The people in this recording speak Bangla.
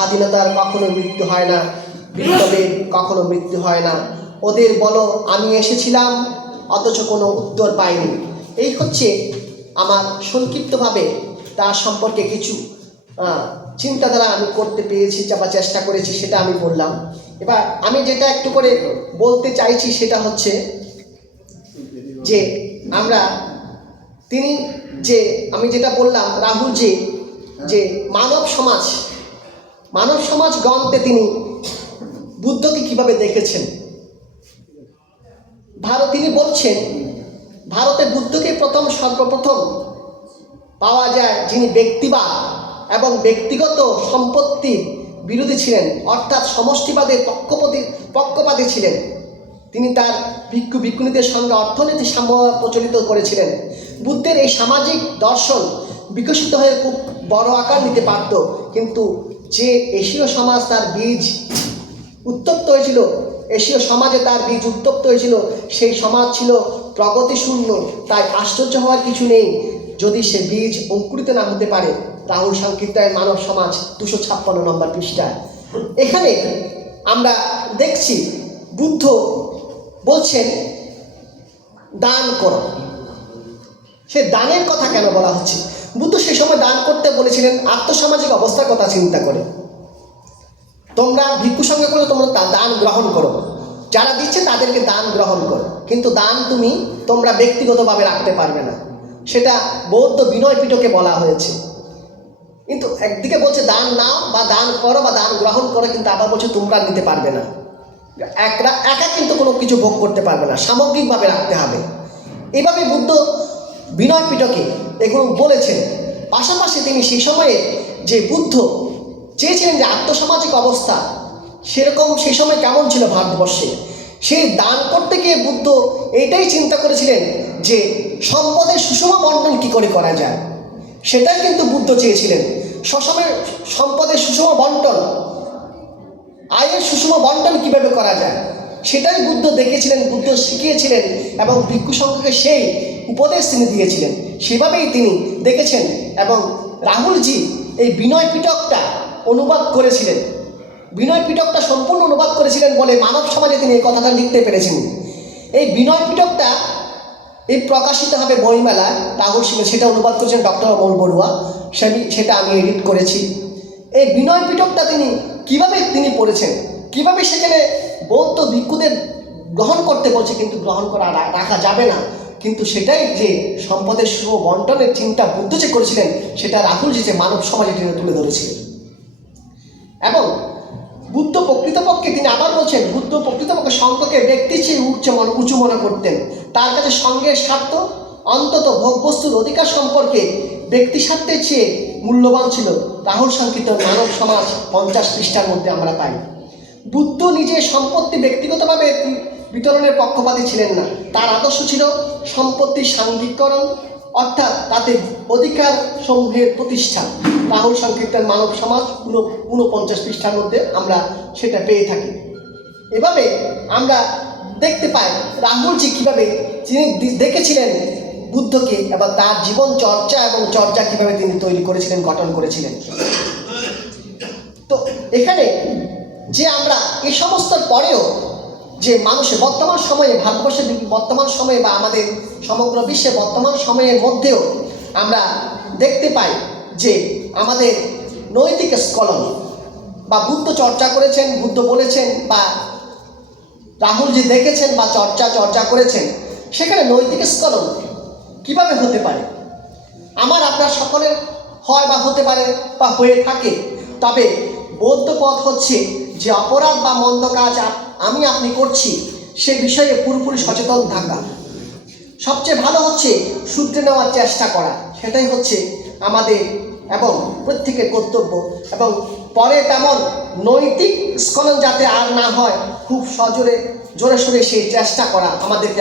স্বাধীনতার কখনো মৃত্যু হয় না, বিপ্লবের কখনো মৃত্যু হয় না। ওদের বলো আমি এসেছিলাম অথচ কোনো উত্তর পাইনি। এই হচ্ছে আমার সংক্ষিপ্তভাবে তার সম্পর্কে কিছু চিন্তাধারা আমি করতে পেরেছি বা চেষ্টা করেছি, সেটা আমি বললাম। এবার আমি যেটা একটু করে বলতে চাইছি সেটা হচ্ছে যে তিনি যে আমি যেটা বললাম রাহুলজি যে মানব সমাজ গ্রন্থে তিনি বুদ্ধকে কিভাবে দেখেছেন। তিনি বলছেন ভারতে বুদ্ধকে সর্বপ্রথম পাওয়া যায় যিনি ব্যক্তিবাদ এবং ব্যক্তিগত সম্পত্তির বিরোধী ছিলেন, অর্থাৎ সমষ্টিবাদের পক্ষপাতী ছিলেন। তিনি তার ভিক্ষুণীদের সঙ্গে অর্থনীতি সাম্য প্রচলিত করেছিলেন। বুদ্ধের এই সামাজিক দর্শন বিকশিত হয়ে খুব বড় আকার নিতে পারত, কিন্তু যে এশীয় সমাজে তার বীজ উত্তপ্ত হয়েছিল সেই সমাজ ছিল প্রগতিশূন্য। তাই আশ্চর্য হওয়ার কিছু নেই যদি সে বীজ অঙ্কুরিত না হতে পারে। রাহুল সংকীর্তনের মানব সমাজ 256 নম্বর পৃষ্ঠায়। এখানে আমরা দেখছি বুদ্ধ বলছেন দান করো। সে দানের কথা কেন বলা হচ্ছে? বুদ্ধ সে সময় দান করতে বলেছিলেন আর্থসামাজিক অবস্থার কথা চিন্তা করে। তোমরা ভিক্ষু সঙ্গে করে তোমরা দান গ্রহণ করো, যারা দিচ্ছে তাদেরকে দান গ্রহণ করো, কিন্তু দান তোমরা ব্যক্তিগতভাবে রাখতে পারবে না। সেটা বৌদ্ধ বিনয় পিটকে বলা হয়েছে। কিন্তু একদিকে বলছে দান নাও বা দান করো বা দান গ্রহণ করো, কিন্তু আবার বলছে তোমরা নিতে পারবে না, একা কিন্তু কোনো কিছু ভোগ করতে পারবে না, সামগ্রিকভাবে রাখতে হবে। এইভাবে বুদ্ধ বিনয় পিটকে এগুলো বলেছেন। পাশাপাশি তিনি সেই সময়ে যে বুদ্ধ চেয়েছিলেন যে আর্থসামাজিক অবস্থা সেরকম সেই সময় কেমন ছিল ভারতবর্ষে, সেই দান করতে গিয়ে বুদ্ধ এটাই চিন্তা করেছিলেন যে সম্পদের সুষম বন্টন কী করে করা যায়। সেটাই কিন্তু বুদ্ধ চেয়েছিলেন, সম্পদের সুষম বন্টন, আয়ের সুষম বন্টন কীভাবে করা যায় সেটাই বুদ্ধ দেখেছিলেন, বুদ্ধ শিখিয়েছিলেন এবং ভিক্ষু সংঘকে সেই উপদেশ তিনি দিয়েছিলেন। সেভাবেই তিনি দেখেছেন এবং রাহুলজি এই বিনয় পিটকটা অনুবাদ করেছিলেন। বিনয় পিটকটা সম্পূর্ণ অনুবাদ করেছিলেন বলে মানব সমাজে তিনি এই কথাটা লিখতে পেরেছেন। এই বিনয় পিটকটা প্রকাশিত হবে বইমেলায়, রাহুল সিং সেটা অনুবাদ করেছেন ডক্টর অমল বড়ুয়া, সেটা আমি এডিট করেছি। এই বিনয় পিটকটা তিনি কিভাবে পড়েছেন, কিভাবে সেখানে বৌদ্ধ ভিক্ষুদের গ্রহণ করতে বলছে, কিন্তু গ্রহণ করা রাখা যাবে না, কিন্তু সেটাই যে সম্পদের সুষম বন্টনের চিন্তা বুদ্ধ যে করেছিলেন সেটা রাহুলজি যে মানব সমাজে তিনি তুলে ধরেছিলেন। এবং বুদ্ধ প্রকৃতপক্ষে তিনি আবার বলছেন বুদ্ধ প্রকৃতপক্ষে সঙ্ঘকে ব্যক্তির চেয়ে উঁচু মনে করতেন। তার কাছে সঙ্ঘের স্বার্থ অন্তত ভোগবস্তুর অধিকার সম্পর্কে ব্যক্তি স্বার্থের চেয়ে মূল্যবান ছিল। রাহুল সংকীর্তন মানব সমাজ 50 পৃষ্ঠার মধ্যে আমরা পাই। বুদ্ধ নিজের সম্পত্তি ব্যক্তিগতভাবে বিতরণের পক্ষপাতী ছিলেন না। তার আদর্শ ছিল সম্পত্তির সাংঘিকীকরণ, অর্থাৎ তাতে অধিকার সমূহের প্রতিষ্ঠা। রাহুল সংকীর্তন মানব সমাজ 49 পৃষ্ঠার মধ্যে আমরা সেটা পেয়ে থাকি। এভাবে আমরা দেখতে পাই রাহুলজি কীভাবে তিনি দেখেছিলেন বুদ্ধকে এবং তার জীবন চর্চা কীভাবে তিনি তৈরি করেছিলেন, গঠন করেছিলেন। তো এখানে যে আমরা এই সমস্ত পরেও যে মানুষের বর্তমান সময়ে ভারতবর্ষের বর্তমান সময়ে বা আমাদের সমগ্র বিশ্বের বর্তমান সময়ের মধ্যেও আমরা দেখতে পাই যে আমাদের নৈতিক স্খলন বা বুদ্ধ চর্চা করেছেন, বুদ্ধ বলেছেন বা রাহুলজি দেখেছেন বা চর্চা করেছেন, সেখানে নৈতিক স্খলন কীভাবে হতে পারে আমার আপনার সকলের হয় বা হতে পারে বা হয়ে থাকে। তবে বৌদ্ধ পথ হচ্ছে যে অপরাধ বা মন্দ কাজ আপনি করছি সে বিষয়ে পুরোপুরি সচেতন থাকা। সবচেয়ে ভালো হচ্ছে শুধরে নেওয়ার চেষ্টা করা, সেটাই হচ্ছে আমাদের এবং প্রত্যেকের কর্তব্য। এবং পরে তেমন নৈতিক স্খলন যাতে আর না হয় খুব জোরে সোরে সেই চেষ্টা করা আমাদেরকে